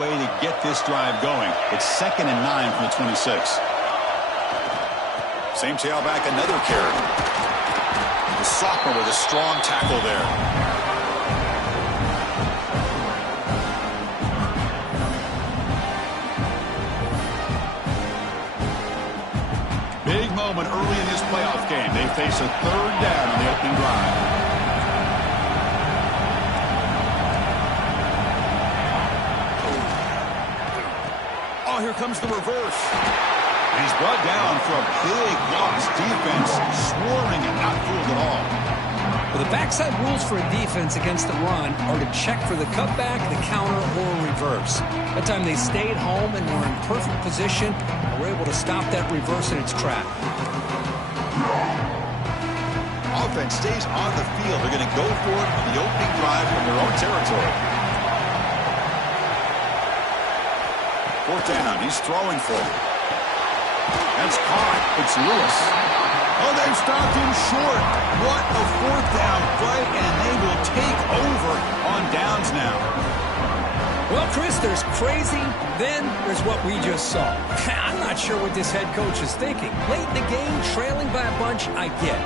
Way to get this drive going. It's 2nd and 9 from the 26. Same tailback, another carry. The sophomore with a strong tackle there. Big moment early in this playoff game. They face a 3rd down on the opening drive. Here comes the reverse. And he's brought down for a big loss. Defense swarming and not fooled at all. Well, the backside rules for a defense against the run are to check for the cutback, the counter, or reverse. That time they stayed home and were in perfect position and were able to stop that reverse in its track. Offense stays on the field. They're going to go for it on the opening drive from their own territory. 4th down. He's throwing for it. That's caught. It's Lewis. Oh, they've stopped him short. What a 4th down play, and they will take over on downs now. Well, Chris, there's crazy, then there's what we just saw. I'm not sure what this head coach is thinking. Late in the game, trailing by a bunch, I get.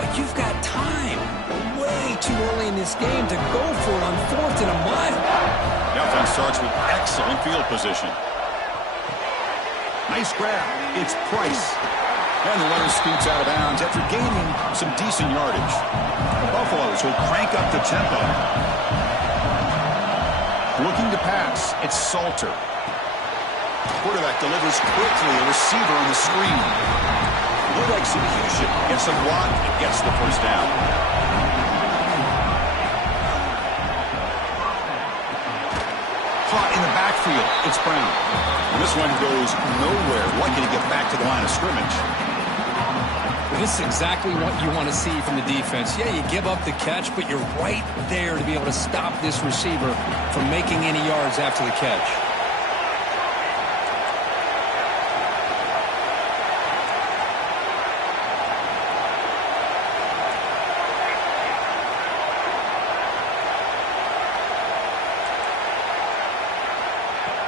But you've got time. Way too early in this game to go for it on 4th and a mile. The offense starts with excellent field position. Nice grab. It's Price. And the runner scoots out of bounds after gaining some decent yardage. The Buffaloes will crank up the tempo. Looking to pass. It's Salter. Quarterback delivers quickly. A receiver on the screen. Good execution. Gets a block and gets the 1st down. Caught in the backfield. It's Brown. And this one goes nowhere. Lucky to get back to the line of scrimmage. Well, this is exactly what you want to see from the defense. Yeah, you give up the catch, but you're right there to be able to stop this receiver from making any yards after the catch.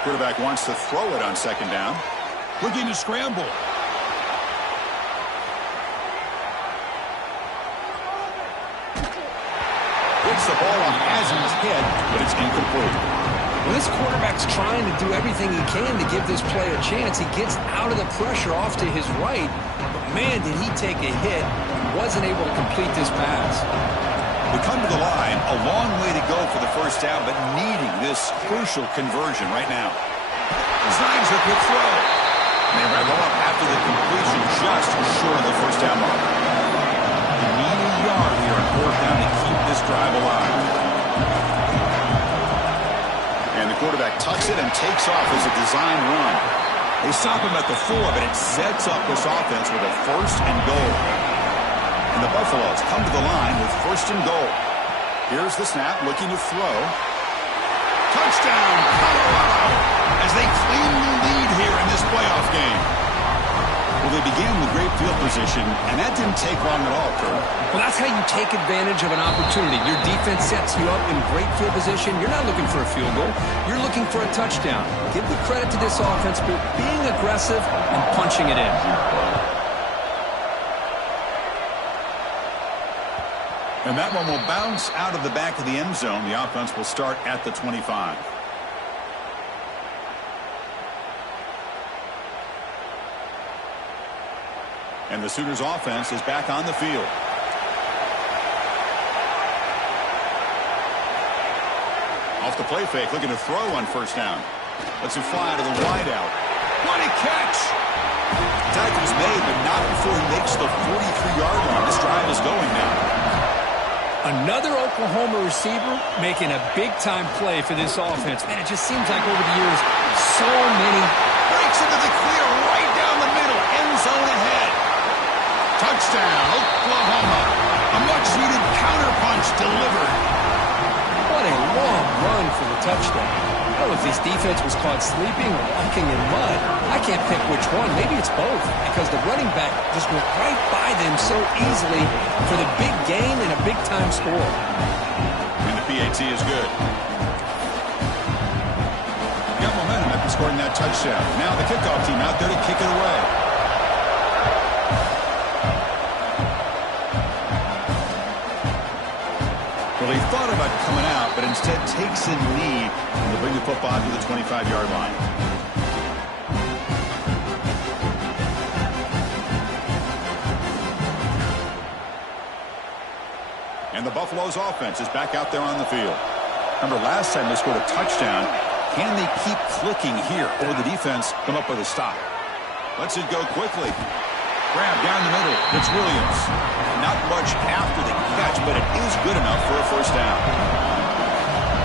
Quarterback wants to throw it on 2nd down. Looking to scramble. Gets the ball on Hazen's head, but it's incomplete. Well, this quarterback's trying to do everything he can to give this play a chance. He gets out of the pressure off to his right, but man, did he take a hit. He wasn't able to complete this pass. We come to the line, a long way to go for the 1st down, but needing this crucial conversion right now. Designs a quick throw. And they wrap up after the completion just short of the 1st down mark. They need a yard here on 4th down to keep this drive alive. And the quarterback tucks it and takes off as a design run. They stop him at the 4, but it sets up this offense with a 1st and goal. And the Buffaloes come to the line with 1st and goal. Here's the snap, looking to throw. Touchdown, Colorado, as they claim the lead here in this playoff game. Well, they began with great field position, and that didn't take long at all, Kurt. Well, that's how you take advantage of an opportunity. Your defense sets you up in great field position. You're not looking for a field goal. You're looking for a touchdown. Give the credit to this offense for being aggressive and punching it in. And that one will bounce out of the back of the end zone. The offense will start at the 25. And the Sooners offense is back on the field. Off the play fake, looking to throw on 1st down. Lets him fly out of the wideout. What a catch! Tackle's made, but not before he makes the 43-yard line. This drive is going now. Another Oklahoma receiver making a big-time play for this offense. Man, it just seems like over the years, so many. Breaks into the clear right down the middle. End zone ahead. Touchdown, Oklahoma. A much-needed counterpunch delivered. What a long run for the touchdown. I don't know if this defense was caught sleeping or walking in mud. I can't pick which one. Maybe it's both, because the running back just went right by them so easily for the big gain and a big-time score. And the PAT is good. Got scoring that touchdown. Now the kickoff team out there to kick it away. Well, he thought about coming out, but instead takes a knee to bring the football to the 25-yard line. And the Buffalo's offense is back out there on the field. Remember, last time they scored a touchdown. Can they keep clicking here, or the defense come up with a stop? Lets it go quickly. Grab down the middle. It's Williams. Not much after the catch, but it is good enough for a first down.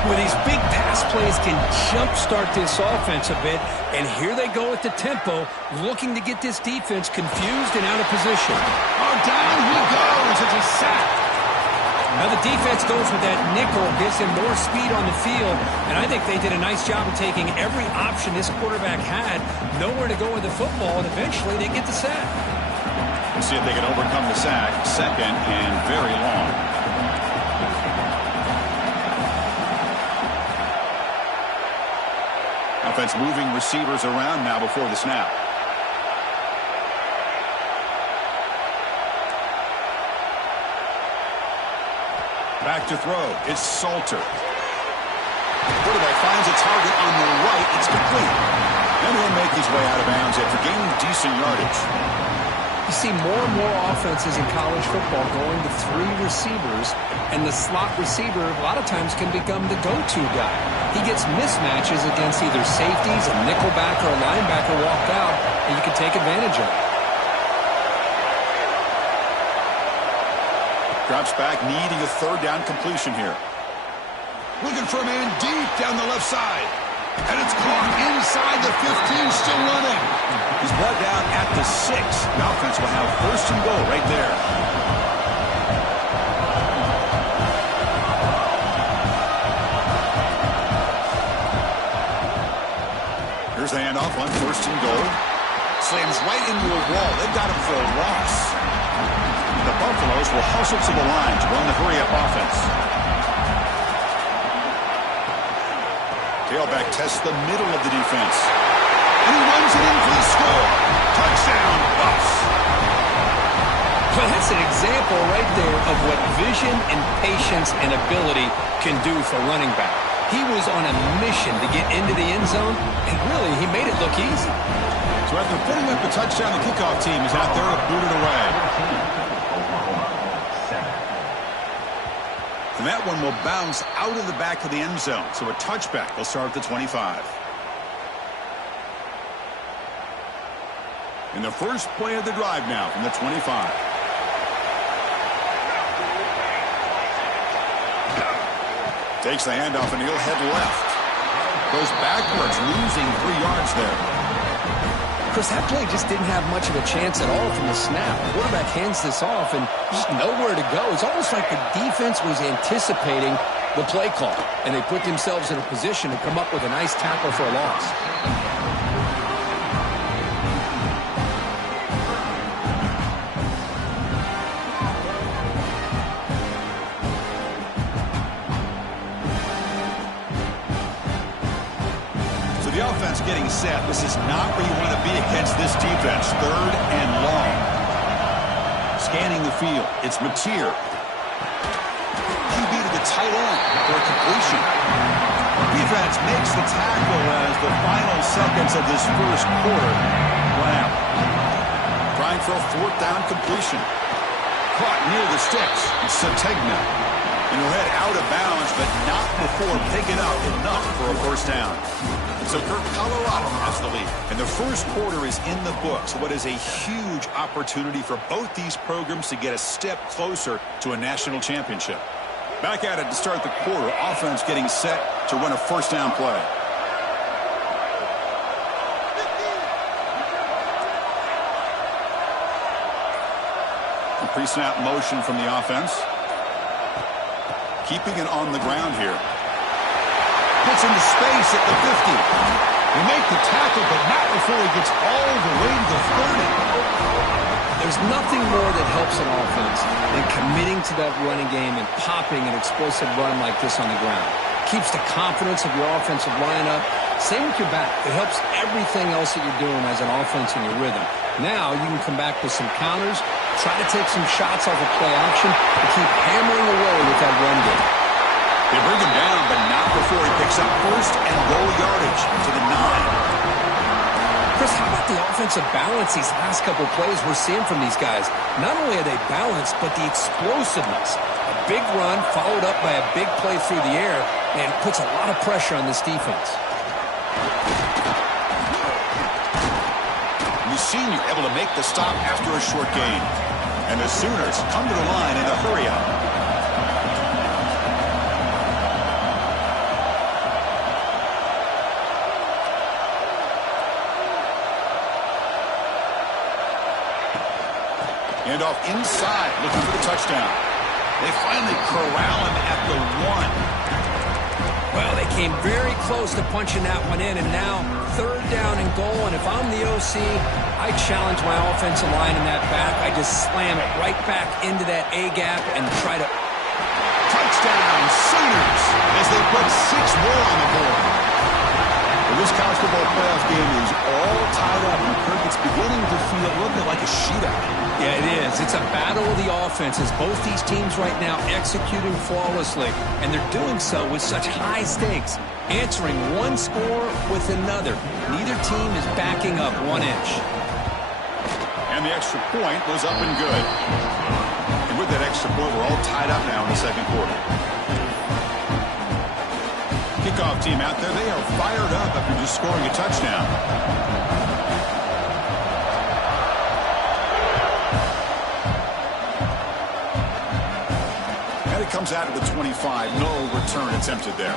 Well, these big pass plays can jumpstart this offense a bit, and here they go at the tempo, looking to get this defense confused and out of position. Oh, down he goes. It's a sack. Now the defense goes with that nickel, gives him more speed on the field, and I think they did a nice job of taking every option this quarterback had, nowhere to go with the football, and eventually they get the sack. Let's see if they can overcome the sack. Second and very long. Offense moving receivers around now before the snap. Back to throw. It's Salter. Quarterback finds a target on the right. It's complete. And he'll make his way out of bounds after gaining decent yardage. You see more and more offenses in college football going to three receivers, and the slot receiver a lot of times can become the go-to guy. He gets mismatches against either safeties, a nickelback, or a linebacker walked out, and you can take advantage of it. Drops back, needing a third down completion here. Looking for a man deep down the left side. And it's caught inside the 15, still running. He's brought down at the 6. The offense will have first and goal right there. Here's the handoff on first and goal. Slams right into a wall. They've got him for a loss. The Buffaloes will hustle to the line to run the hurry-up offense. Tailback tests the middle of the defense. And he runs it in for the score. Touchdown, Buffs. Well, that's an example right there of what vision and patience and ability can do for running back. He was on a mission to get into the end zone, and really, he made it look easy. So after putting up the touchdown, the kickoff team is out there to boot it away. And that one will bounce out of the back of the end zone. So a touchback will start at the 25. In the first play of the drive now from the 25. Takes the handoff and he'll head left. Goes backwards, losing 3 yards there. Chris, that play just didn't have much of a chance at all from the snap. The quarterback hands this off and just nowhere to go. It's almost like the defense was anticipating the play call, and they put themselves in a position to come up with a nice tackle for a loss. The offense getting set. This is not where you want to be against this defense. Third and long. Scanning the field. It's Mateer. QB to the tight end for a completion. Defense makes the tackle as the final seconds of this first quarter run out. Trying for a fourth down completion. Caught near the sticks. It's Sategna. And he'll head out of bounds, but not before picking up enough for a first down. So Kirk, Colorado has the lead. And the first quarter is in the books. What is a huge opportunity for both these programs to get a step closer to a national championship. Back at it to start the quarter. Offense getting set to run a first down play. A pre-snap motion from the offense. Keeping it on the ground here. Gets into space at the 50. They make the tackle, but not before he gets all the way to the 30. There's nothing more that helps an offense than committing to that running game and popping an explosive run like this on the ground. Keeps the confidence of your offensive lineup, Same with your back. It helps everything else that you're doing as an offense in your rhythm. Now you can come back with some counters, try to take some shots off of play action, and keep hammering away with that run game. They bring him down, but not before he picks up first and goal yardage to the 9. Chris, how about the offensive balance these last couple plays we're seeing from these guys? Not only are they balanced, but the explosiveness. A big run followed up by a big play through the air, and it puts a lot of pressure on this defense. The senior able to make the stop after a short gain. And the Sooners come to the line in a hurry-up. Handoff inside, looking for the touchdown. They finally corral him at the 1. Well, they came very close to punching that one in, and now third down and goal. And if I'm the OC, I challenge my offensive line in that back. I just slam it right back into that A-gap and try to... Touchdown, Sooners, as they put 6 more on the board. Well, this college football playoff game is all tied up, and Kirk, it's beginning to feel a little bit like a shootout. Yeah, it is. It's a battle of the offenses. Both these teams right now executing flawlessly, and they're doing so with such high stakes, answering one score with another. Neither team is backing up 1 inch. And the extra point was up and good. And with that extra point, we're all tied up now in the second quarter. Kickoff team out there, they are fired up after just scoring a touchdown. And it comes out of the 25. No return attempted there.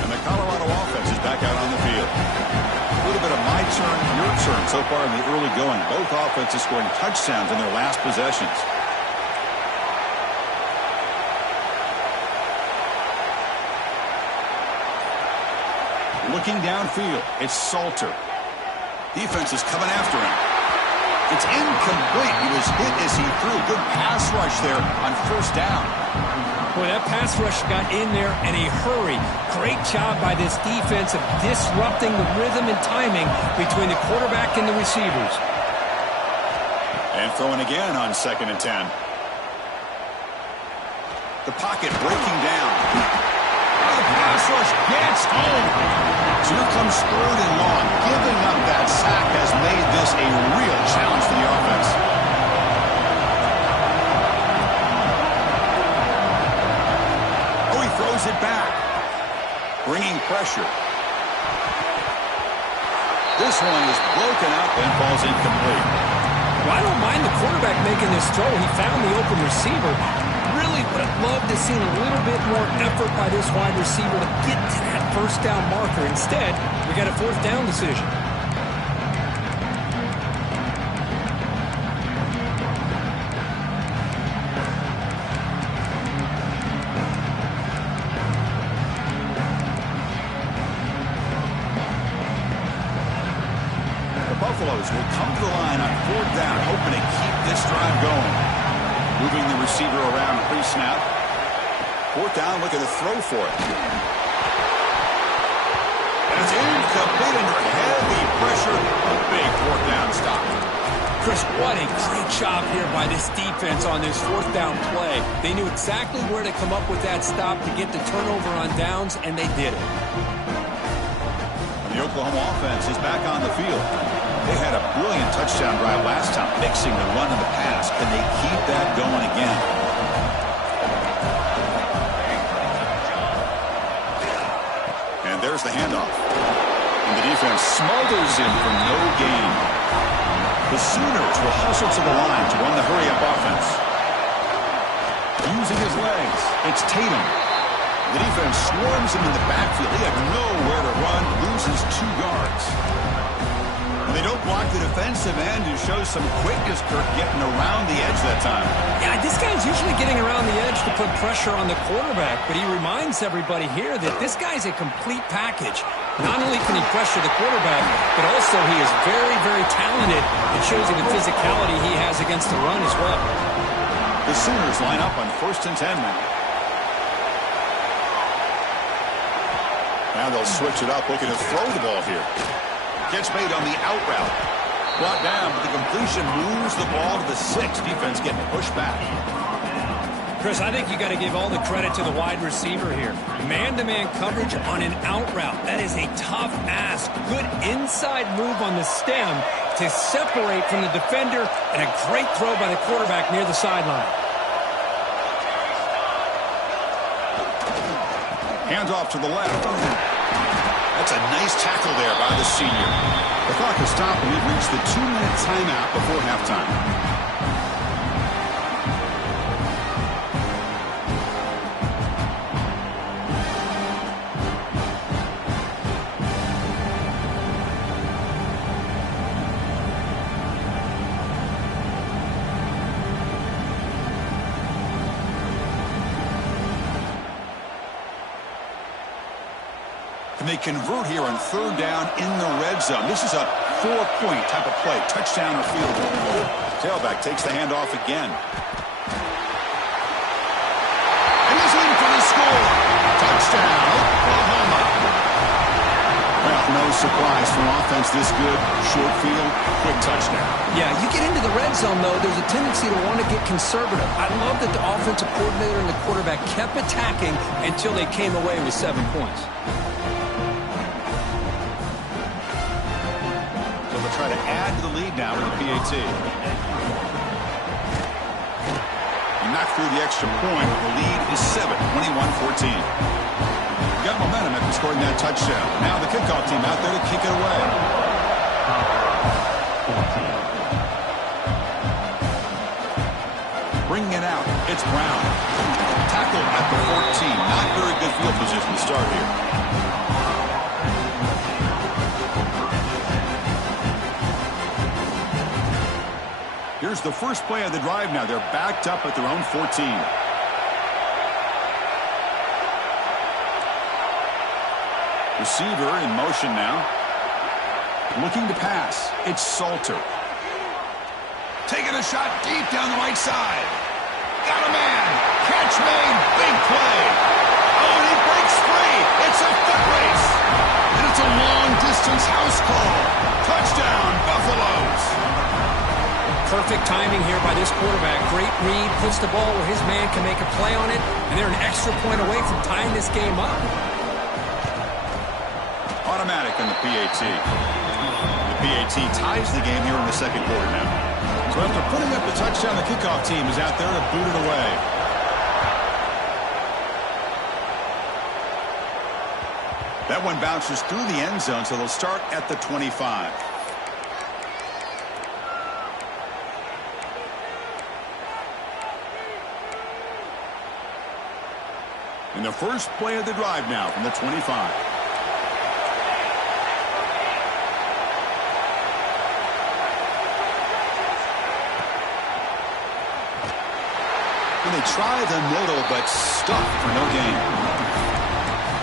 And the Colorado offense is back out on the field. A little bit of my turn, your turn so far in the early going. Both offenses scoring touchdowns in their last possessions. Looking downfield, it's Salter. Defense is coming after him. It's incomplete. He was hit as he threw. Good pass rush there on first down. Boy, that pass rush got in there in a hurry. Great job by this defense of disrupting the rhythm and timing between the quarterback and the receivers. And throwing again on 2nd and 10. The pocket breaking down. The pass rush gets home. So here comes 3rd and long. Giving up that sack has made this a real challenge for the offense. Oh, he throws it back. Bringing pressure. This one is broken up and falls incomplete. Well, I don't mind the quarterback making this throw. He found the open receiver. Really would have loved to see a little bit more effort by this wide receiver to get to that first down marker. Instead, we got a 4th down decision. The Buffaloes will come to the line on 4th down, hoping to keep this drive going. Moving the receiver around pre-snap. 4th down, looking to throw for it. And it's incomplete under heavy pressure. A big 4th down stop. Chris, what a great job here by this defense on this 4th down play. They knew exactly where to come up with that stop to get the turnover on downs, and they did it. And the Oklahoma offense is back on the field. They had a brilliant touchdown drive last time, mixing the run and the pass. Can they keep that going again? And there's the handoff. And the defense smothers him for no gain. The Sooners will hustle to the line to run the hurry-up offense. Using his legs, it's Tatum. The defense swarms him in the backfield. He had nowhere to run, loses 2 yards. They don't block the defensive end and show some quickness, Kirk, getting around the edge that time. Yeah, this guy's usually getting around the edge to put pressure on the quarterback, but he reminds everybody here that this guy's a complete package. Not only can he pressure the quarterback, but also he is very, very talented. It shows you the physicality he has against the run as well. The Sooners line up on 1st and 10 now. Now they'll switch it up, looking to throw the ball here. Catch made on the out route. Brought down, but the completion moves the ball to the 6. Defense getting pushed back. Chris, I think you got to give all the credit to the wide receiver here. Man-to-man coverage on an out route. That is a tough ask. Good inside move on the stem to separate from the defender, and a great throw by the quarterback near the sideline. Hands off to the left. That's a nice tackle there by the senior. The clock has stopped, and we've reached the 2-minute timeout before halftime. And they convert here on 3rd down in the red zone. This is a 4-point type of play, touchdown or field goal. Tailback takes the handoff again. And he's in for the score. Touchdown, Oklahoma. Well, no surprise from offense this good. Short field, quick touchdown. Yeah, you get into the red zone, though, there's a tendency to want to get conservative. I love that the offensive coordinator and the quarterback kept attacking until they came away with 7 points. Try to add to the lead now with the PAT. He knocked through the extra point. The lead is 7, 21-14. Got momentum after scoring that touchdown. Now the kickoff team out there to kick it away. Bringing it out. It's Brown. Tackled at the 14. Not very good field position to start here. Here's the first play of the drive now. They're backed up at their own 14. Receiver in motion now. Looking to pass. It's Salter. Taking a shot deep down the right side. Got a man. Catch made. Big play. Oh, and he breaks free. It's a foot race. And it's a long-distance house call. Touchdown, Buffaloes. Perfect timing here by this quarterback. Great read, puts the ball where his man can make a play on it, and they're an extra point away from tying this game up. Automatic in the PAT. The PAT ties the game here in the second quarter now. So after putting up the touchdown, the kickoff team is out there to boot it away. That one bounces through the end zone, so they'll start at the 25. And the first play of the drive now from the 25. And they try the middle, but stuffed for no gain.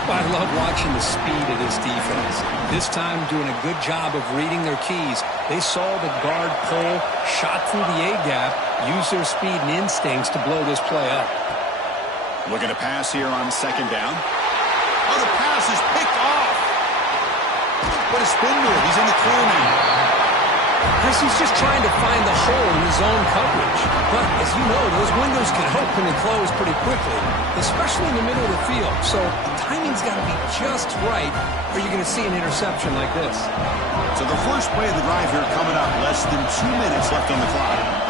I love watching the speed of this defense. This time doing a good job of reading their keys. They saw the guard pull, shot through the A-gap, used their speed and instincts to blow this play up. Looking to pass here on 2nd down. Oh, the pass is picked off. What a spin move. He's in the clear now. Chris, he's just trying to find the hole in his own coverage. But, as you know, those windows can open and close pretty quickly, especially in the middle of the field. So the timing's got to be just right, or you're going to see an interception like this. So the first play of the drive here coming up. Less than 2 minutes left on the clock.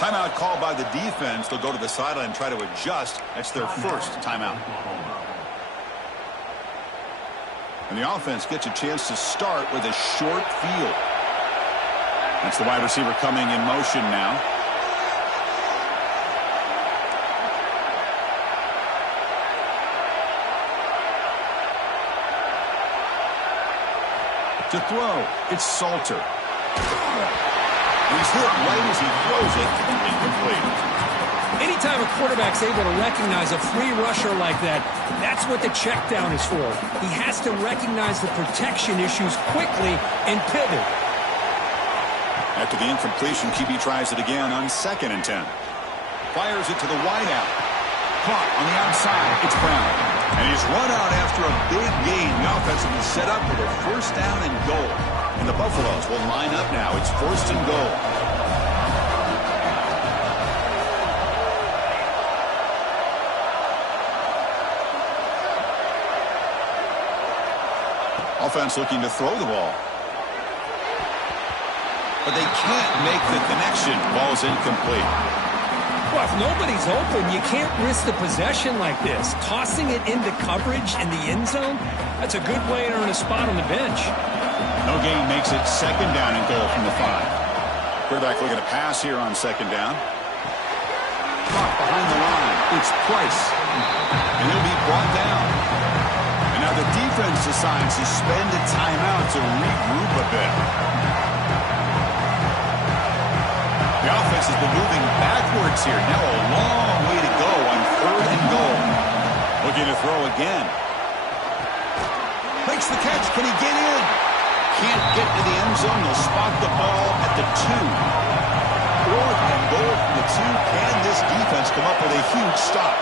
Timeout called by the defense. They'll go to the sideline and try to adjust. That's their first timeout. And the offense gets a chance to start with a short field. That's the wide receiver coming in motion now. To throw, it's Salter. He's hit right as he throws it, incomplete. Anytime a quarterback's able to recognize a free rusher like that, that's what the check down is for. He has to recognize the protection issues quickly and pivot. After the incompletion, QB tries it again on 2nd and 10. Fires it to the wideout. Caught on the outside. It's Brown. And he's run out after a big gain. The offense will be set up with a 1st down and goal. And the Buffaloes will line up now. It's 1st and goal. Offense looking to throw the ball. But they can't make the connection. Ball's incomplete. Well, if nobody's open, you can't risk the possession like this. Tossing it into coverage in the end zone, that's a good way to earn a spot on the bench. No gain makes it 2nd down and goal from the 5. Quarterback looking to pass here on 2nd down. Caught behind the line. It's Price. And he'll be brought down. And now the defense decides to spend a timeout to regroup a bit. The offense has been moving backwards here. Now a long way to go on 3rd and goal. Looking to throw again. Makes the catch. Can he get in? Can't get to the end zone. They'll spot the ball at the 2. 4th and goal from the 2. Can this defense come up with a huge stop?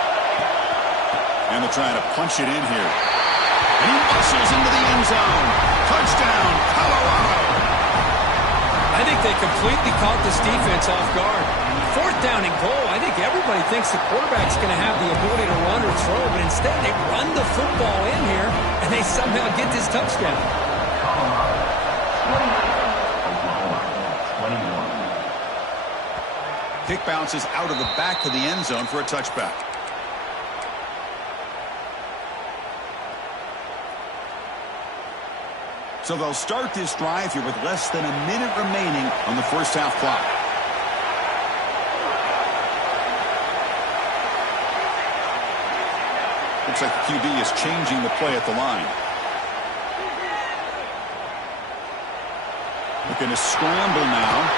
And they're trying to punch it in here. And he muscles into the end zone. Touchdown, Colorado. I think they completely caught this defense off guard. 4th down and goal. I think everybody thinks the quarterback's going to have the ability to run or throw, but instead they run the football in here, and they somehow get this touchdown. Kick bounces out of the back of the end zone for a touchback. So they'll start this drive here with less than a minute remaining on the 1st half clock. Looks like the QB is changing the play at the line. Looking to scramble now.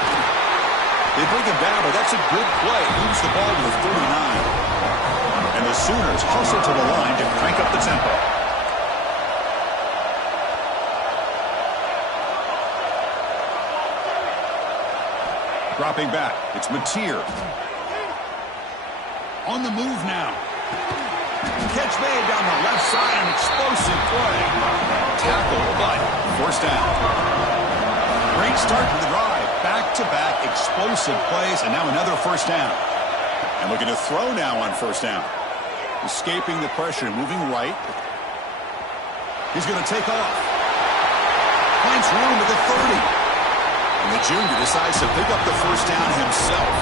They bring him down, but that's a good play. Moves the ball to the 39. And the Sooners hustle to the line to crank up the tempo. Dropping back, it's Mateer. On the move now. Catch made down the left side, an explosive play. Tackle, but 1st down. Great start to the drive. Back-to-back explosive plays, and now another 1st down. And looking to throw now on 1st down. Escaping the pressure, moving right. He's going to take off. Finds room at the 30. And the junior decides to pick up the 1st down himself.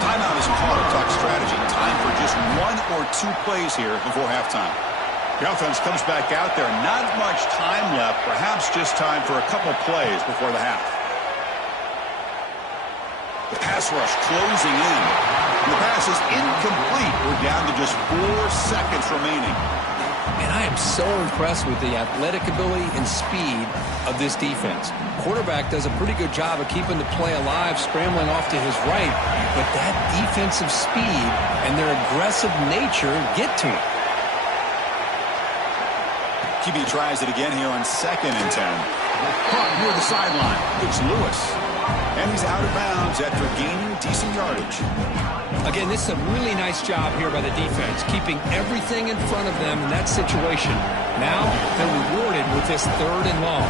Timeout is called to talk strategy. Time for just 1 or 2 plays here before halftime. The offense comes back out there. Not much time left. Perhaps just time for a couple plays before the half. The pass rush closing in. And the pass is incomplete. We're down to just 4 seconds remaining. And I am so impressed with the athletic ability and speed of this defense. Quarterback does a pretty good job of keeping the play alive, scrambling off to his right, but that defensive speed and their aggressive nature get to him. QB tries it again here on 2nd and 10. Caught near the sideline. It's Lewis. And he's out of bounds after gaining decent yardage. Again, this is a really nice job here by the defense, keeping everything in front of them in that situation. Now they're rewarded with this 3rd and long.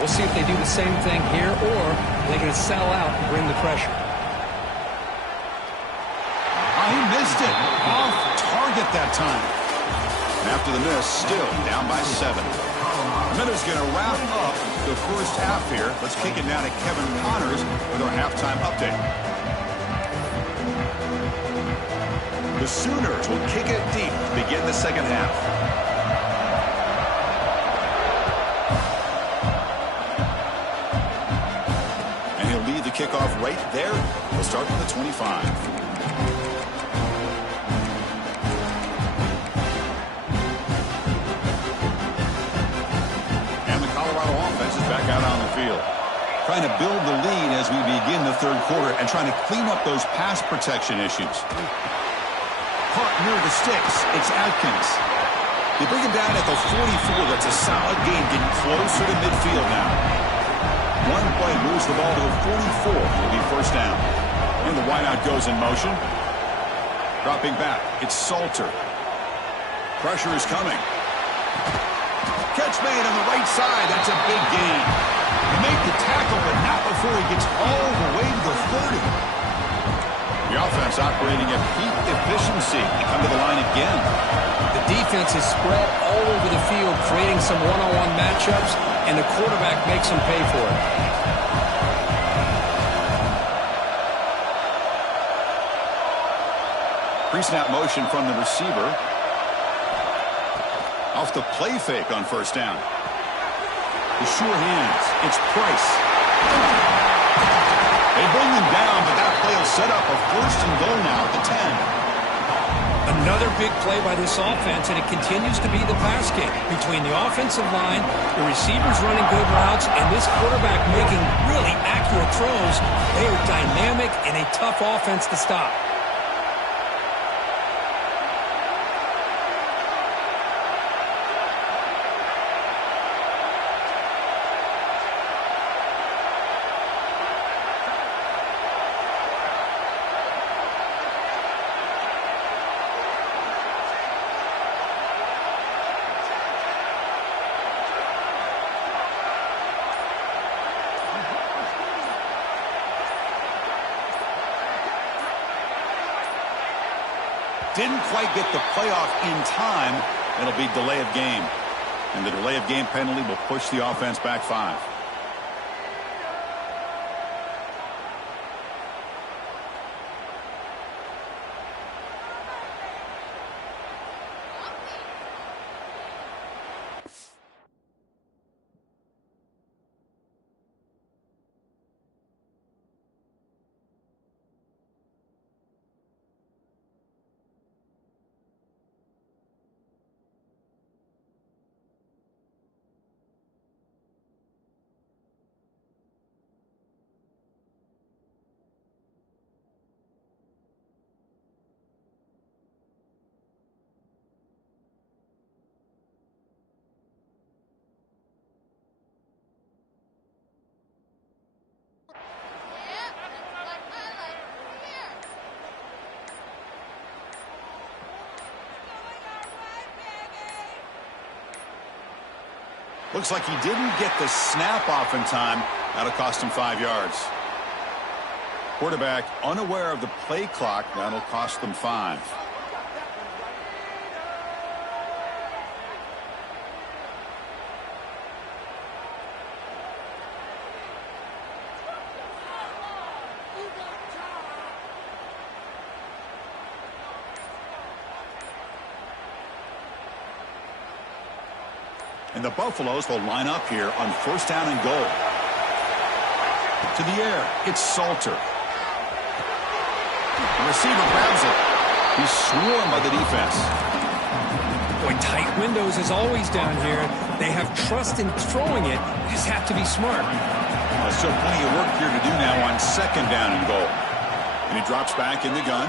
We'll see if they do the same thing here, or they're going to sell out and bring the pressure. Oh, he missed it. Off target that time. And after the miss, still down by 7. And then it's going to wrap up the 1st half here. Let's kick it now to Kevin Connors with our halftime update. The Sooners will kick it deep to begin the 2nd half. And he'll lead the kickoff right there. He'll start from the 25. And the Colorado offense is back out on the field. Trying to build the lead as we begin the 3rd quarter and trying to clean up those pass protection issues. Caught near the sticks. It's Atkins. They bring him down at the 44. That's a solid gain, getting closer to midfield now. 1 play moves the ball to the 44. It'll be first down. And the wideout goes in motion. Dropping back, it's Salter. Pressure is coming. Catch made on the right side. That's a big gain. He made the tackle, but not before he gets all the way to the 30. The offense operating at peak efficiency. They come to the line again. The defense is spread all over the field, creating some one-on-one matchups, and the quarterback makes them pay for it. Pre-snap motion from the receiver. Off the play fake on first down. The sure hands. It's Price. They bring them down, but that play will set up a first and goal now at the 10. Another big play by this offense, and it continues to be the pass game. Between the offensive line, the receivers running good routes, and this quarterback making really accurate throws, they are dynamic and a tough offense to stop. Didn't quite get the playoff in time. It'll be delay of game. And the delay of game penalty will push the offense back 5. Looks like he didn't get the snap off in time. That'll cost him 5 yards. Quarterback unaware of the play clock. That'll cost them 5. And the Buffaloes will line up here on first down and goal. To the air, it's Salter. The receiver grabs it. He's swarmed by the defense. Boy, tight windows as always down here. They have trust in throwing it. Just have to be smart. Still plenty of work here to do now on second down and goal. And he drops back in the gun.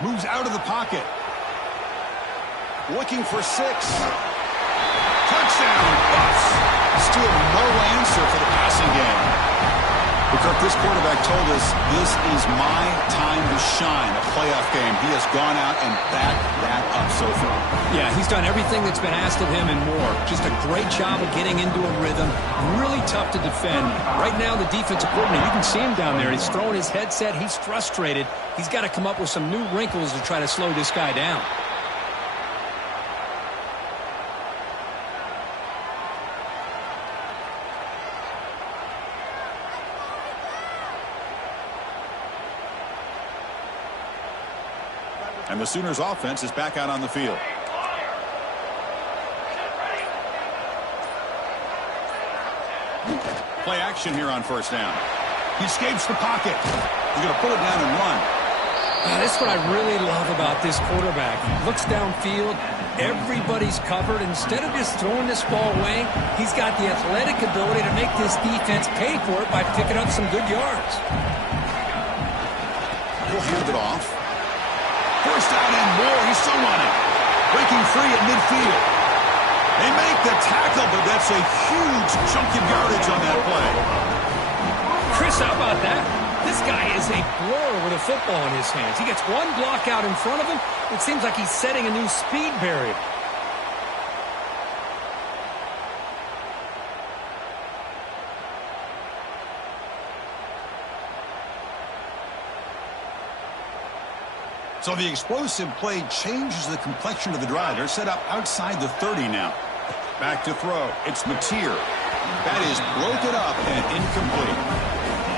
Moves out of the pocket. Looking for 6. Touchdown, Buffs. Still no answer for the passing game. Because this quarterback told us this is my time to shine, a playoff game. He has gone out and backed that up so far. Yeah, he's done everything that's been asked of him and more. Just a great job of getting into a rhythm. Really tough to defend. Right now, the defensive coordinator, you can see him down there. He's throwing his headset. He's frustrated. He's got to come up with some new wrinkles to try to slow this guy down. And the Sooners offense is back out on the field. Play action here on first down. He escapes the pocket. He's going to pull it down and run. That's what I really love about this quarterback. He looks downfield. Everybody's covered. Instead of just throwing this ball away, he's got the athletic ability to make this defense pay for it by picking up some good yards. He'll hand it off. First down and more. He's still running. Breaking free at midfield. They make the tackle, but that's a huge chunk of yardage on that play. How about that? This guy is a blur with a football in his hands. He gets one block out in front of him. It seems like he's setting a new speed barrier. So the explosive play changes the complexion of the drive. They're set up outside the 30 now. Back to throw. It's Mateer. That is broken up and incomplete.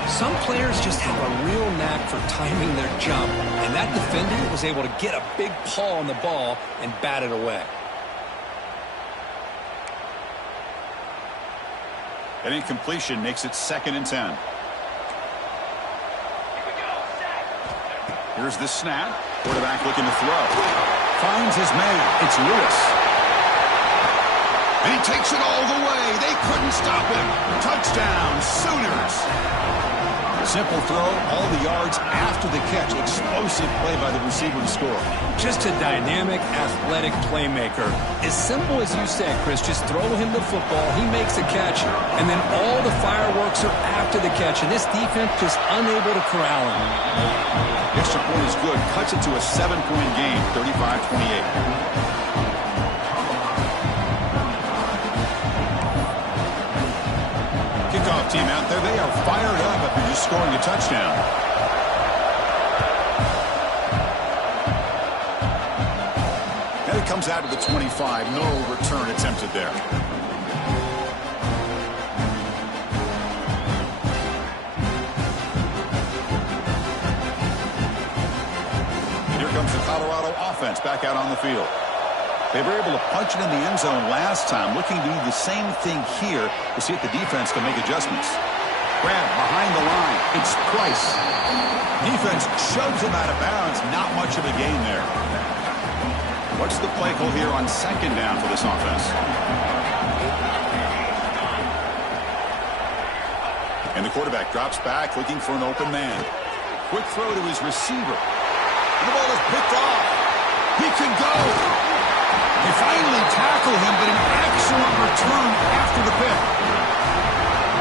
Some players just have a real knack for timing their jump, and that defender was able to get a big paw on the ball and bat it away. An incompletion makes it 2nd and 10. Here's the snap. Quarterback looking to throw. Finds his man. It's Lewis. And he takes it all the way. They couldn't stop him. Touchdown, Sooners. Simple throw, all the yards after the catch. Explosive play by the receiver to score. Just a dynamic, athletic playmaker. As simple as you said, Chris, just throw him the football, he makes a catch, and then all the fireworks are after the catch, and this defense just unable to corral him. Extra point is good. Cuts it to a 7-point game, 35-28. Kickoff team out there. They are fired up after just scoring a touchdown. And it comes out to the 25. No return attempted there. And here comes the Colorado offense back out on the field. They were able to punch it in the end zone last time, looking to do the same thing here to see if the defense can make adjustments. Grab behind the line. It's Price. Defense shoves him out of bounds. Not much of a gain there. What's the play call here on 2nd down for this offense? And the quarterback drops back, looking for an open man. Quick throw to his receiver. And the ball is picked off. He can go. They finally tackle him, but an excellent return after the pick.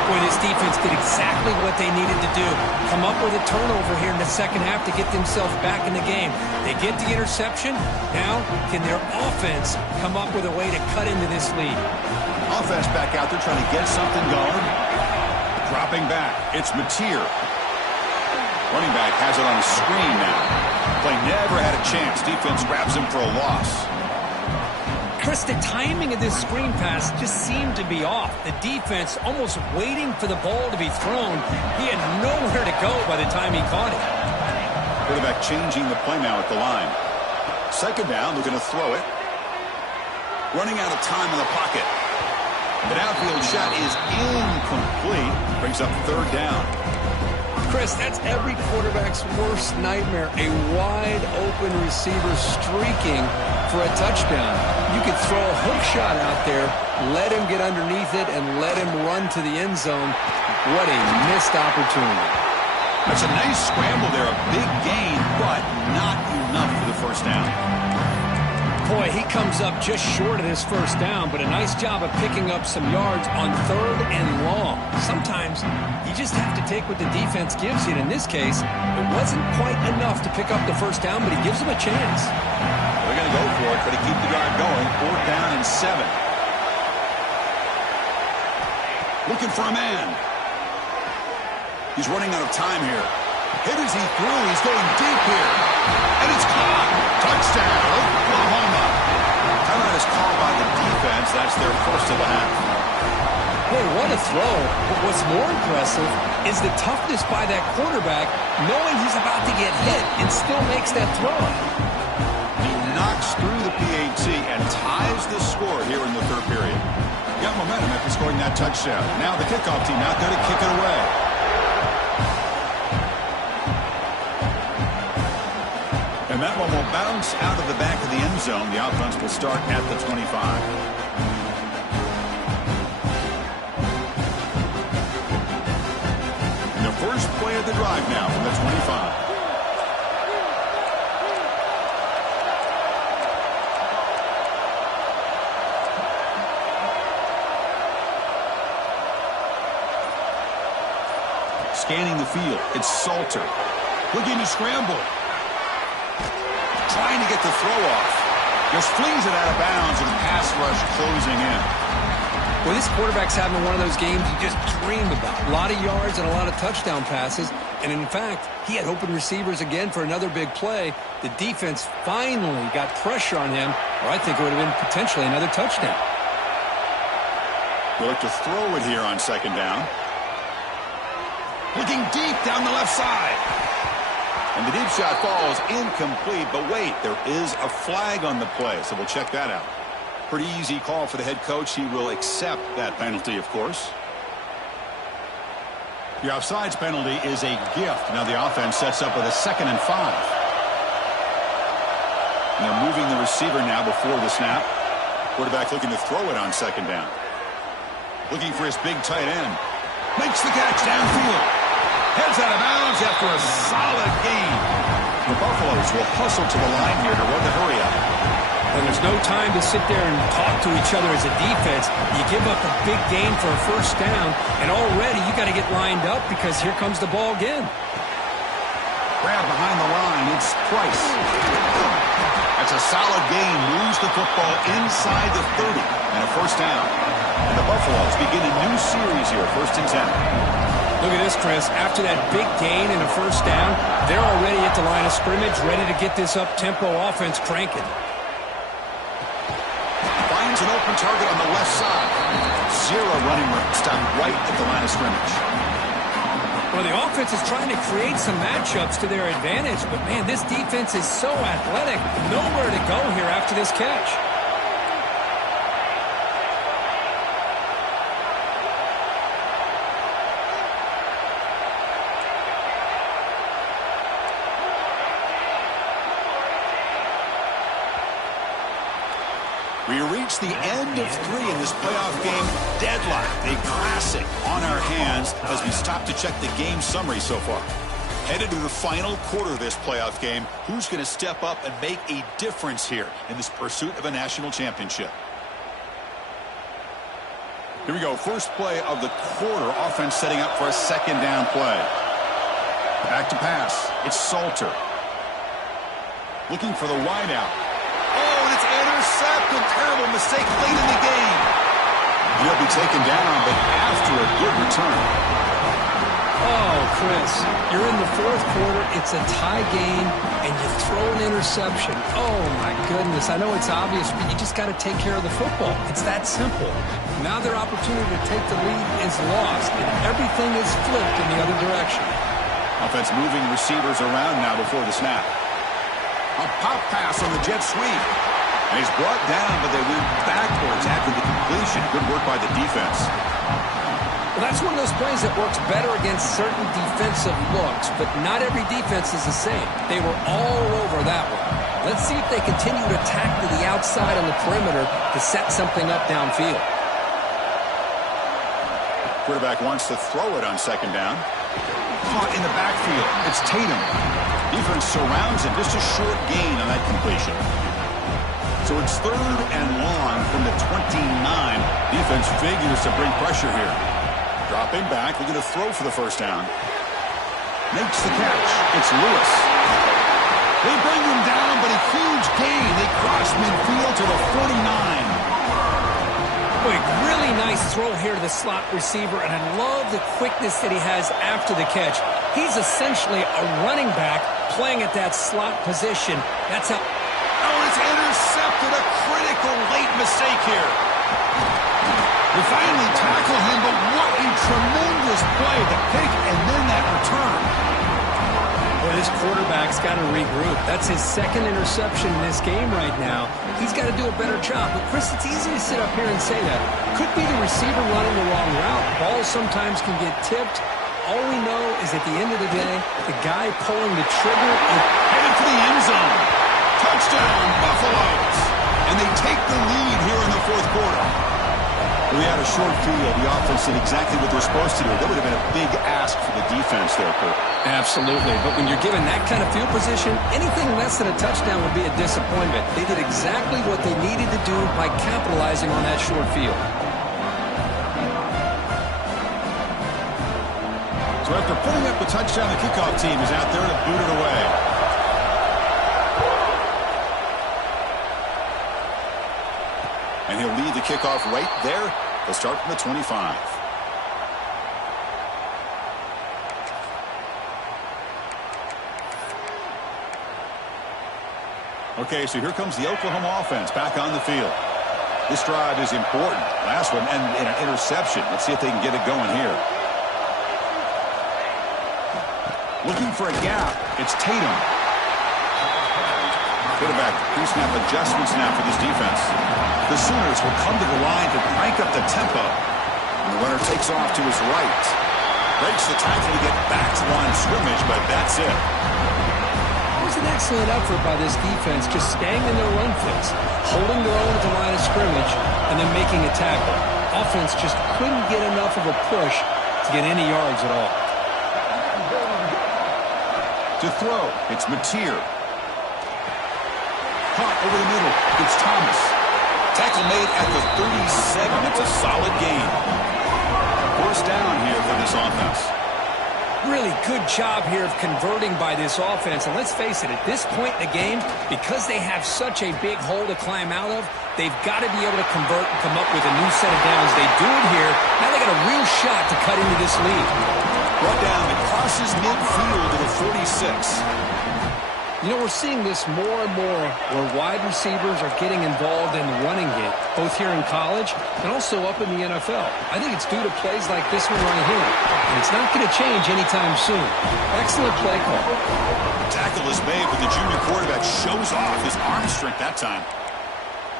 Boy, this defense did exactly what they needed to do. Come up with a turnover here in the second half to get themselves back in the game. They get the interception. Now, can their offense come up with a way to cut into this lead? Offense back out there trying to get something going. Dropping back. It's Mateer. Running back has it on a screen now. Play never had a chance. Defense grabs him for a loss. Chris, the timing of this screen pass just seemed to be off. The defense almost waiting for the ball to be thrown. He had nowhere to go by the time he caught it. Quarterback changing the play now at the line. 2nd down, looking to throw it. Running out of time in the pocket. The downfield shot is incomplete. Brings up 3rd down. Chris, that's every quarterback's worst nightmare. A wide-open receiver streaking for a touchdown. You could throw a hook shot out there, let him get underneath it, and let him run to the end zone. What a missed opportunity. That's a nice scramble there. A big gain, but not enough for the 1st down. Boy, he comes up just short of his 1st down, but a nice job of picking up some yards on 3rd and long. Sometimes you just have to take what the defense gives you. And in this case, it wasn't quite enough to pick up the 1st down, but he gives them a chance. They're going to go for it, try to keep the drive going. 4th down and 7. Looking for a man. He's running out of time here. Hit as he threw. He's going deep here. And it's caught. Touchdown, Oklahoma. Timeout is called by the defense. That's their 1st of the half. Boy, what a throw. But what's more impressive is the toughness by that quarterback, knowing he's about to get hit and still makes that throw. He knocks through the PAT and ties the score here in the 3rd period. Got momentum after scoring that touchdown. Now the kickoff team out there to kick it away. And that one will bounce out of the back of the end zone. The offense will start at the 25. And the first play of the drive now from the 25. Scanning the field, it's Salter. Looking to scramble. Trying to get the throw off. Just flings it out of bounds and the pass rush closing in. Well, this quarterback's having one of those games you just dream about. A lot of yards and a lot of touchdown passes. And in fact, he had open receivers again for another big play. The defense finally got pressure on him, or I think it would have been potentially another touchdown. We'll look to throw it here on second down. Looking deep down the left side. And the deep shot falls incomplete, but wait, there is a flag on the play, so we'll check that out. Pretty easy call for the head coach. He will accept that penalty, of course. The offsides penalty is a gift. Now the offense sets up with a 2nd and 5. And they're moving the receiver now before the snap. Quarterback looking to throw it on second down. Looking for his big tight end. Makes the catch downfield. Heads out of bounds after a solid gain. The Buffaloes will hustle to the line here to run the hurry up. And there's no time to sit there and talk to each other as a defense. You give up a big gain for a first down, and already you got to get lined up because here comes the ball again. Grab behind the line. It's Price. That's a solid gain. Moves the football inside the 30 and a first down. And the Buffaloes begin a new series here, 1st and 10. Look at this, Chris. After that big gain and a first down, they're already at the line of scrimmage, ready to get this up-tempo offense cranking. Finds an open target on the left side. 0 running room. Stop right at the line of scrimmage. Well, the offense is trying to create some matchups to their advantage, but, man, this defense is so athletic. Nowhere to go here after this catch. We reach the end of 3 in this playoff game. Deadlock, a classic on our hands as we stop to check the game summary so far. Headed to the final quarter of this playoff game. Who's going to step up and make a difference here in this pursuit of a national championship? Here we go. First play of the quarter. Offense setting up for a 2nd down play. Back to pass. It's Salter. Looking for the wideout. Oh, and it's intercepted. Terrible mistake late in the game. He'll be taken down, but after a good return. Oh, Chris, you're in the 4th quarter. It's a tie game, and you throw an interception. Oh, my goodness. I know it's obvious, but you just got to take care of the football. It's that simple. Now their opportunity to take the lead is lost, and everything is flipped in the other direction. Offense moving receivers around now before the snap. A pop pass on the jet sweep. And he's brought down, but they went backwards after the completion. Good work by the defense. Well, that's one of those plays that works better against certain defensive looks, but not every defense is the same. They were all over that one. Let's see if they continue to attack to the outside on the perimeter to set something up downfield. Quarterback wants to throw it on 2nd down. Caught in the backfield. It's Tatum. Defense surrounds him. Just a short gain on that completion. So it's 3rd and long from the 29. Defense figures to bring pressure here. Dropping back, looking to throw for the first down. Makes the catch. It's Lewis. They bring him down, but a huge gain. They cross midfield to the 49. Boy, really nice throw here to the slot receiver, and I love the quickness that he has after the catch. He's essentially a running back playing at that slot position. That's how... Oh, it's intercepted. A critical late mistake here. They finally tackled him, but what a tremendous play. The pick and then that return. Well, this quarterback's got to regroup. That's his 2nd interception in this game right now. He's got to do a better job. But, Chris, it's easy to sit up here and say that. Could be the receiver running the wrong route. Balls sometimes can get tipped. All we know is at the end of the day, the guy pulling the trigger is headed for the end zone. Touchdown, Buffaloes. And they take the lead here in the 4th quarter. We had a short field. The offense did exactly what they're supposed to do. That would have been a big ask for the defense there, Kurt. Absolutely. But when you're given that kind of field position, anything less than a touchdown would be a disappointment. They did exactly what they needed to do by capitalizing on that short field. So So after putting up the touchdown, the kickoff team is out there to boot it away. And he'll lead the kickoff right there. They'll start from the 25. Okay, so here comes the Oklahoma offense back on the field. This drive is important. Last one, and an interception. Let's see if they can get it going here. Looking for a gap. It's Tatum. Quarterback pre-snap adjustments now for this defense. The Sooners will come to the line to crank up the tempo. And the runner takes off to his right. Breaks the tackle to get back to line of scrimmage, but that's it. It was an excellent effort by this defense, just staying in their run fits, holding their own at the line of scrimmage, and then making a tackle. Offense just couldn't get enough of a push to get any yards at all. To throw, it's Mateer. Caught over the middle, it's Thomas. Tackle made at the 37. It's a solid gain. First down here for this offense. Really good job here of converting by this offense. And let's face it, at this point in the game, because they have such a big hole to climb out of, they've got to be able to convert and come up with a new set of downs. They do it here. Now they got a real shot to cut into this lead. Brought down, it crosses midfield to the 46. You know, we're seeing this more and more where wide receivers are getting involved in the running game, both here in college and also up in the NFL. I think it's due to plays like this one right here, and it's not going to change anytime soon. Excellent play call. Tackle is made, but the junior quarterback shows off his arm strength that time.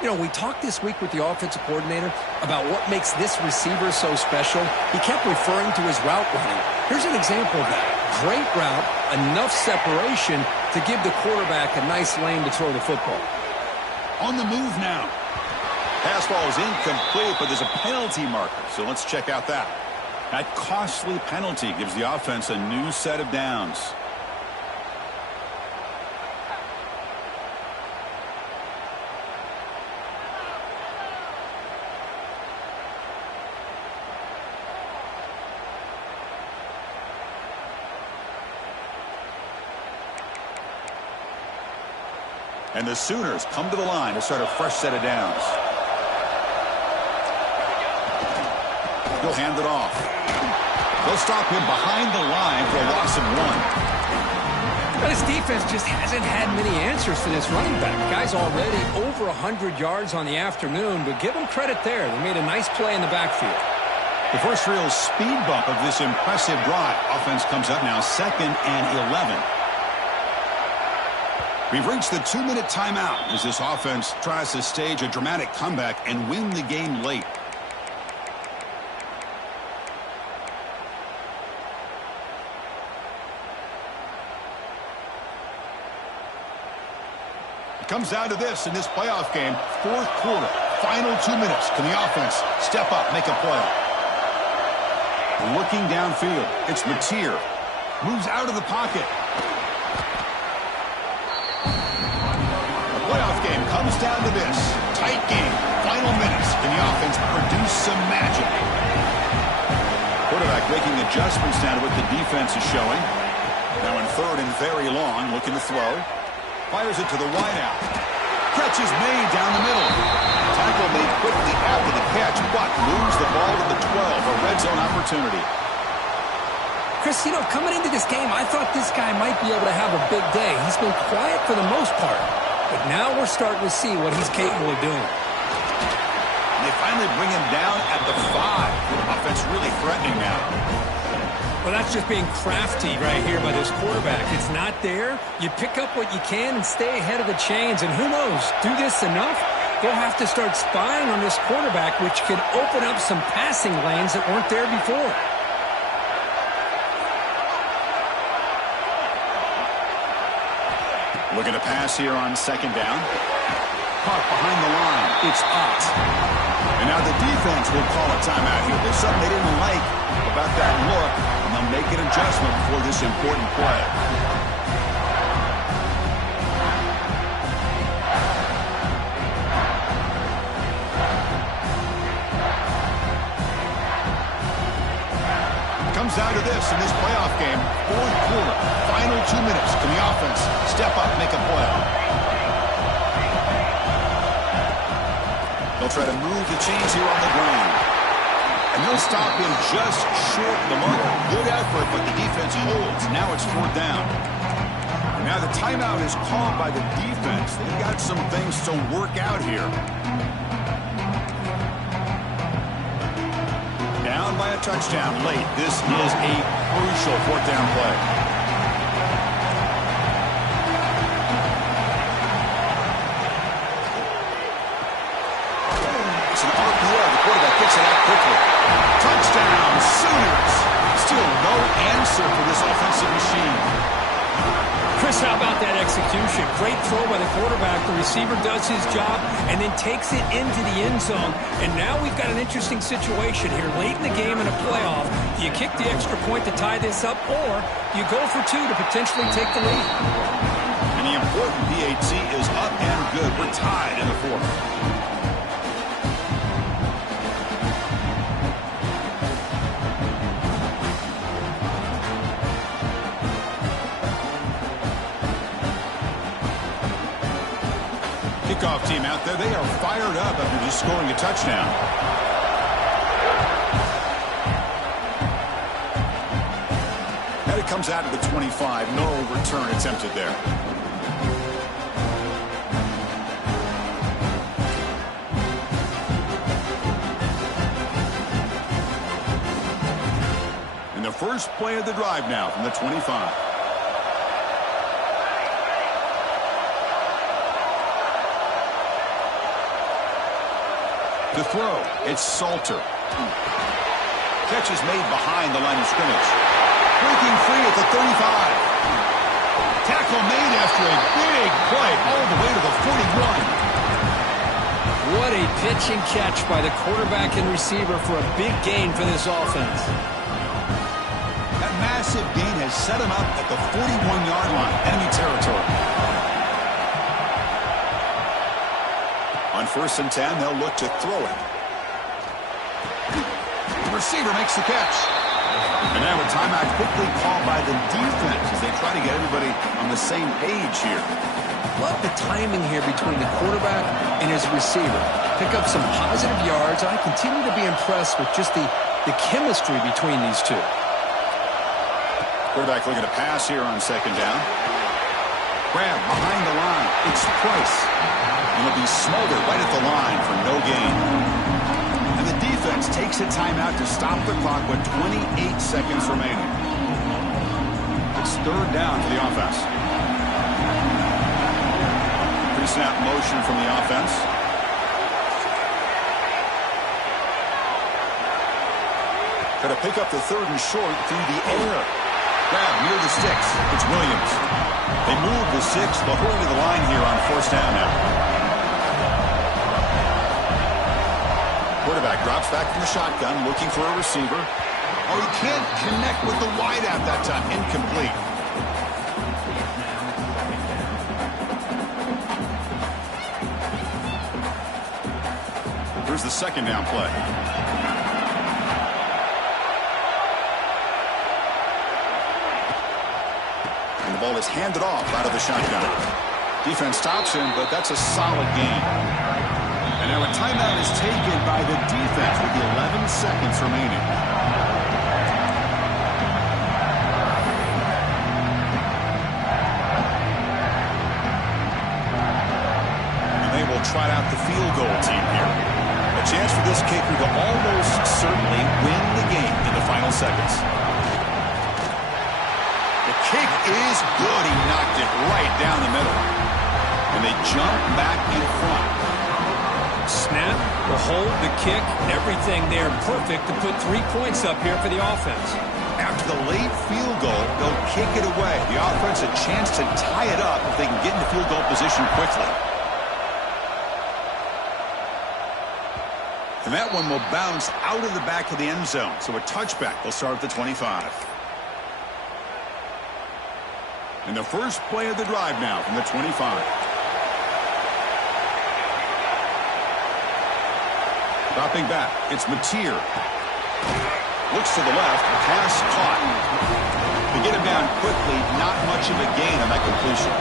You know, we talked this week with the offensive coordinator about what makes this receiver so special. He kept referring to his route running. Here's an example of that. Great route, enough separation to give the quarterback a nice lane to throw the football. On the move now. Pass ball is incomplete, but there's a penalty marker, so let's check out that. That costly penalty gives the offense a new set of downs. And the Sooners come to the line to start a fresh set of downs. He'll hand it off. They'll stop him behind the line for a loss of 1. But his defense just hasn't had many answers for this running back. Guy's already over 100 yards on the afternoon, but give him credit there. They made a nice play in the backfield. The first real speed bump of this impressive drive. Offense comes up now 2nd and 11. We've reached the 2-minute timeout as this offense tries to stage a dramatic comeback and win the game late. It comes down to this in this playoff game, 4th quarter, final 2 minutes. Can the offense step up, make a play? Looking downfield, it's Mateer. Moves out of the pocket. Playoff game comes down to this. Tight game. Final minutes. Can the offense produce some magic? Quarterback making adjustments now to what the defense is showing. Now in 3rd and very long, looking to throw. Fires it to the wideout. Catch is made down the middle. Tackle made quickly after the catch, but moves the ball to the 12. A red zone opportunity. Chris, you know, coming into this game, I thought this guy might be able to have a big day. He's been quiet for the most part. But now we're starting to see what he's capable of doing. And they finally bring him down at the 5. Offense really threatening now. Well, that's just being crafty right here by this quarterback. It's not there. You pick up what you can and stay ahead of the chains. And who knows, do this enough, they'll have to start spying on this quarterback, which could open up some passing lanes that weren't there before. Looking to pass here on 2nd down. Caught behind the line. It's Ott. And now the defense will call a timeout here. There's something they didn't like about that look, and they'll make an adjustment for this important play. Comes out side of this in this playoff game. Fourth quarter, final 2 minutes. Can the offense step up, make a play? They'll try to move the chains here on the ground. And they'll stop him just short of the mark. Good effort, but the defense holds. Now it's fourth down. And now the timeout is called by the defense. They've got some things to work out here. Down by a touchdown late. This is a crucial fourth down play. It's an RPO. The quarterback gets it out quickly. Touchdown, Sooners. Still no answer for this offensive machine. Chris, how about that execution? Great throw by the quarterback. The receiver does his job and then takes it into the end zone. And now we've got an interesting situation here. Late in the game in a playoff, do you kick the extra point to tie this up, or you go for two to potentially take the lead? And the important PAT is up and good. We're tied in the fourth. Kickoff team out there. They are fired up after just scoring a touchdown. And it comes out of the 25. No return attempted there. And the first play of the drive now from the 25. To throw, it's Salter. Catch is made behind the line of scrimmage. Breaking free at the 35. Tackle made after a big play all the way to the 41. What a pitch and catch by the quarterback and receiver for a big gain for this offense. That massive gain has set him up at the 41-yard line, enemy territory. On 1st and 10, they'll look to throw it. The receiver makes the catch. And now a timeout quickly called by the defense as they try to get everybody on the same page here. Love the timing here between the quarterback and his receiver. Pick up some positive yards. I continue to be impressed with just the chemistry between these two. Quarterback looking to pass here on 2nd down. Grab behind the line. It's Price. And it'll be Smolder right at the line for no gain. And the defense takes a timeout to stop the clock with 28 seconds remaining. It's 3rd down for the offense. Pre-snap motion from the offense. Got to pick up the 3rd and short through the air. Grab near the sticks. It's Williams. They move the 6. They'll hurry to the line here on 1st down now. Quarterback drops back from the shotgun, looking for a receiver. Oh, he can't connect with the wideout that time. Incomplete. Here's the 2nd down play. And the ball is handed off out of the shotgun. Defense stops him, but that's a solid gain. And now a timeout is taken by the defense with the 11 seconds remaining. And they will trot out the field goal team here. A chance for this kicker to almost certainly win the game in the final seconds. The kick is good. He knocked it right down the middle. And they jump back in front. Snap, the hold, the kick, everything there perfect to put 3 points up here for the offense. After the late field goal, they'll kick it away. The offense a chance to tie it up if they can get into field goal position quickly. And that one will bounce out of the back of the end zone. So a touchback. They'll start at the 25. And the first play of the drive now from the 25. Dropping back, it's Mateer. Looks to the left. Pass caught. To get him down quickly, not much of a gain on that completion.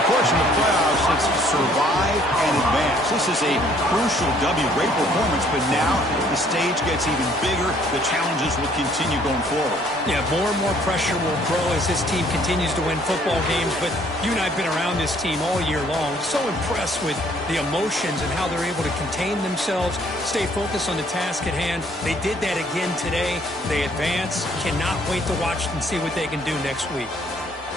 Of course, in the playoffs, it's survive and advance. This is a crucial W. Great performance, but now the stage gets even bigger. The challenges will continue going forward. Yeah, more and more pressure will grow as this team continues to win football games. But you and I have been around this team all year long. So impressed with the emotions and how they're able to contain themselves, stay focused on the task at hand. They did that again today. They advance. Cannot wait to watch and see what they can do next week.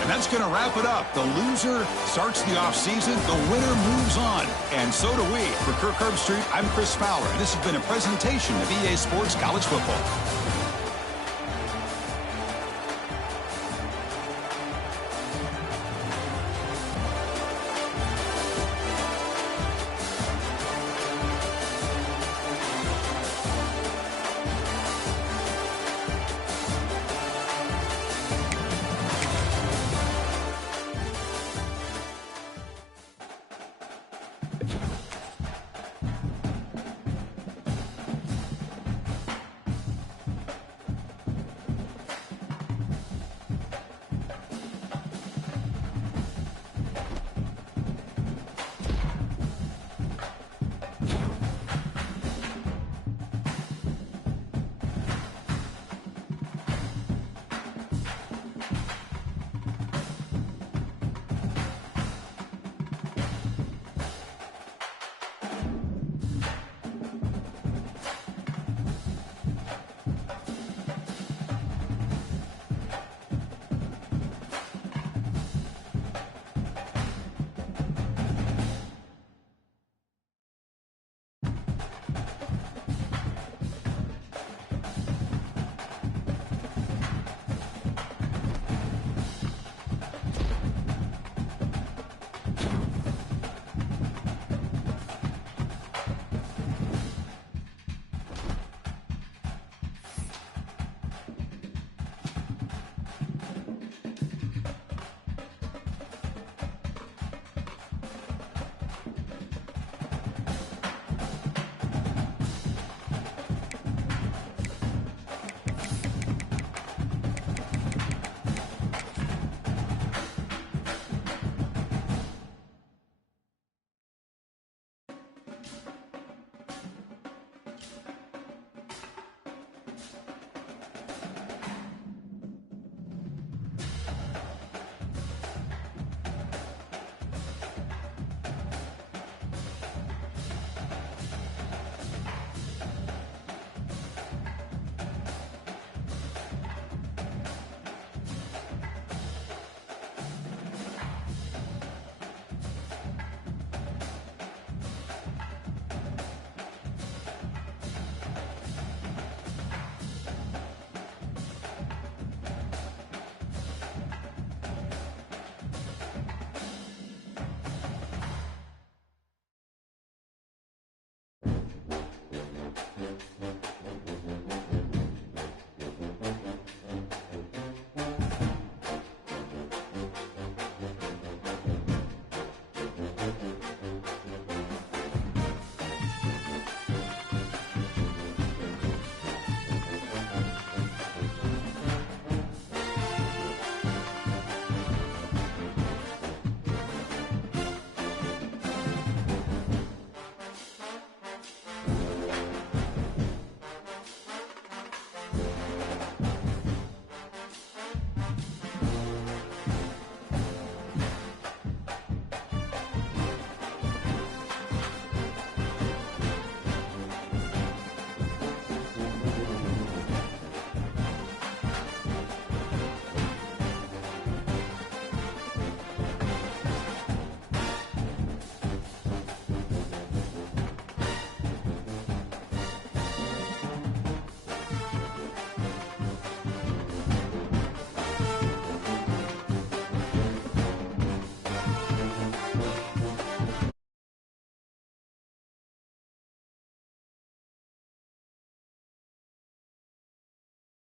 And that's going to wrap it up. The loser starts the offseason. The winner moves on. And so do we. For Kirk Herbstreit, I'm Chris Fowler. This has been a presentation of EA Sports College Football.